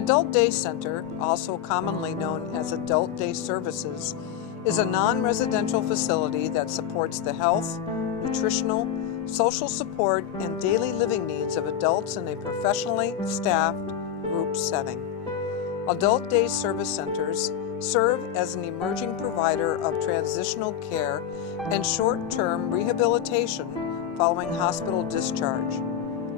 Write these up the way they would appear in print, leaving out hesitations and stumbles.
adult day center, also commonly known as adult day services, is a non-residential facility that supports the health, nutritional, social support, and daily living needs of adults in a professionally staffed group setting. Adult day service centers serve as an emerging provider of transitional care and short-term rehabilitation following hospital discharge.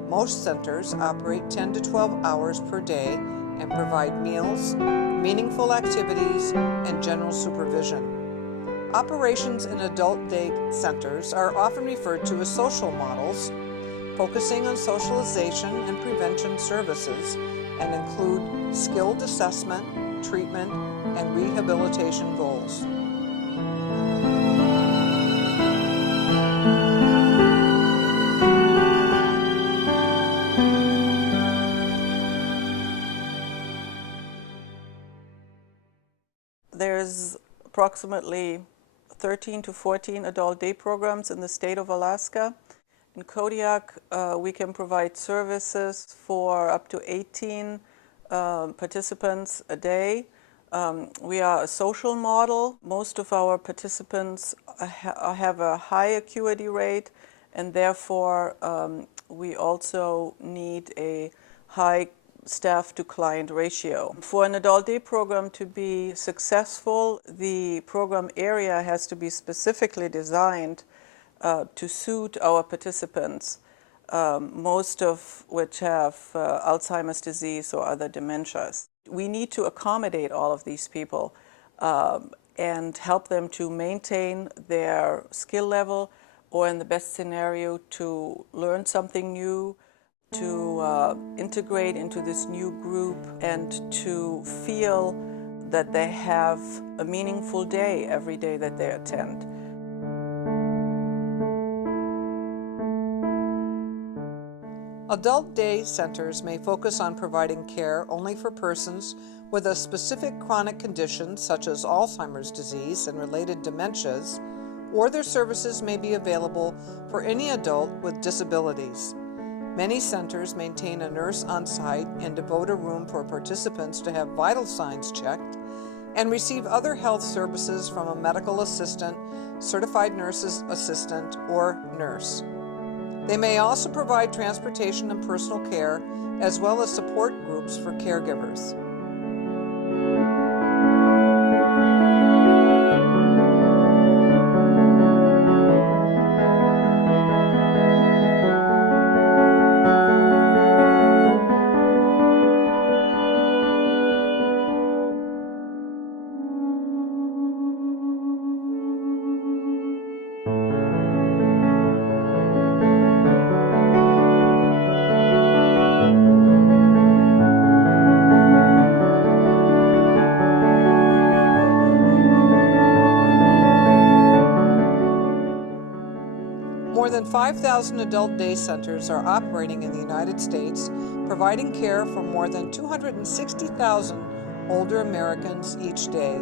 Most centers operate 10 to 12 hours per day and provide meals, meaningful activities, and general supervision. Operations in adult day centers are often referred to as social models, focusing on socialization and prevention services, and include skilled assessment, treatment, and rehabilitation goals. There's approximately 13 to 14 adult day programs in the state of Alaska. In Kodiak, we can provide services for up to 18 participants a day. We are a social model. Most of our participants have a high acuity rate, and therefore we also need a high staff to client ratio. For an adult day program to be successful, the program area has to be specifically designed to suit our participants, most of which have Alzheimer's disease or other dementias. We need to accommodate all of these people and help them to maintain their skill level, or in the best scenario, to learn something new, to integrate into this new group, and to feel that they have a meaningful day every day that they attend. Adult day centers may focus on providing care only for persons with a specific chronic condition such as Alzheimer's disease and related dementias, or their services may be available for any adult with disabilities. Many centers maintain a nurse on site and devote a room for participants to have vital signs checked and receive other health services from a medical assistant, certified nurse's assistant, or nurse. They may also provide transportation and personal care, as well as support groups for caregivers. More than 5,000 adult day centers are operating in the United States, providing care for more than 260,000 older Americans each day.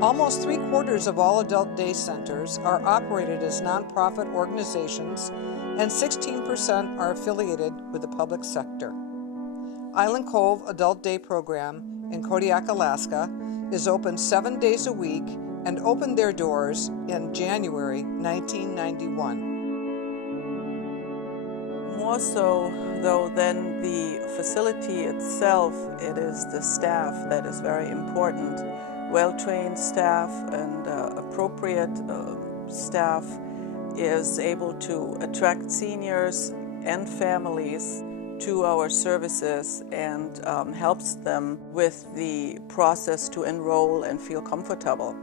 Almost 3/4 of all adult day centers are operated as nonprofit organizations, and 16% are affiliated with the public sector. Island Cove Adult Day Program in Kodiak, Alaska is open 7 days a week and opened their doors in January 1991. More so, though, than the facility itself, it is the staff that is very important. Well-trained staff and appropriate staff is able to attract seniors and families to our services and helps them with the process to enroll and feel comfortable.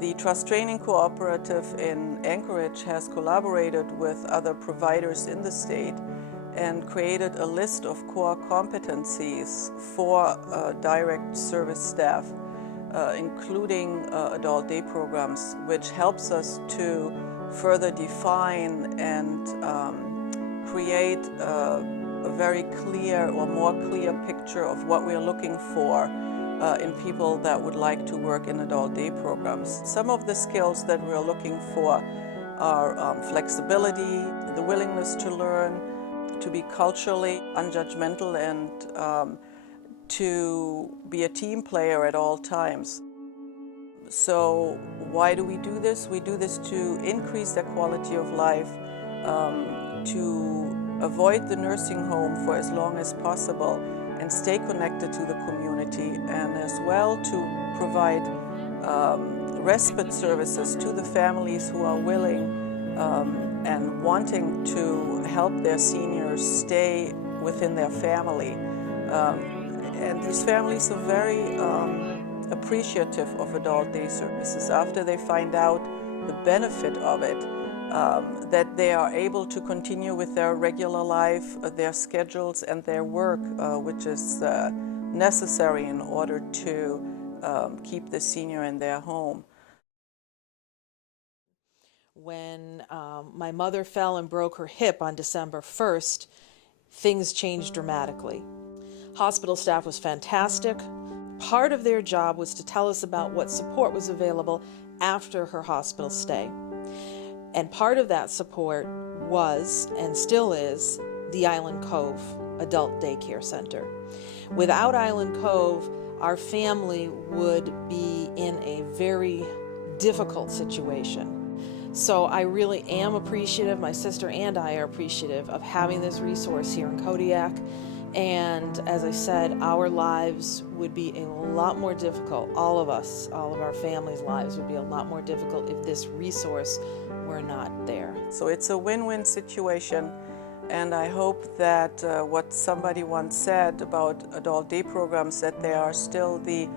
The Trust Training Cooperative in Anchorage has collaborated with other providers in the state and created a list of core competencies for direct service staff, including adult day programs, which helps us to further define and create a very clear or more clear picture of what we are looking for in people that would like to work in adult day programs. Some of the skills that we're looking for are flexibility, the willingness to learn, to be culturally unjudgmental and to be a team player at all times. So why do we do this? We do this to increase their quality of life, to avoid the nursing home for as long as possible and stay connected to the community, and as well to provide respite services to the families who are willing and wanting to help their seniors stay within their family. And these families are very appreciative of adult day services after they find out the benefit of it, that they are able to continue with their regular life, their schedules, and their work, which is necessary in order to keep the senior in their home. When my mother fell and broke her hip on December 1st, things changed dramatically. Hospital staff was fantastic. Part of their job was to tell us about what support was available after her hospital stay. And part of that support was, and still is, the Island Cove Adult Daycare Center. Without Island Cove, our family would be in a very difficult situation. So I really am appreciative, my sister and I are appreciative of having this resource here in Kodiak. And as I said, our lives would be a lot more difficult, all of us, all of our families' lives would be a lot more difficult if this resource were not there. So it's a win-win situation, and I hope that what somebody once said about adult day programs, that they are still the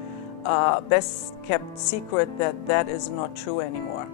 best kept secret, that is not true anymore.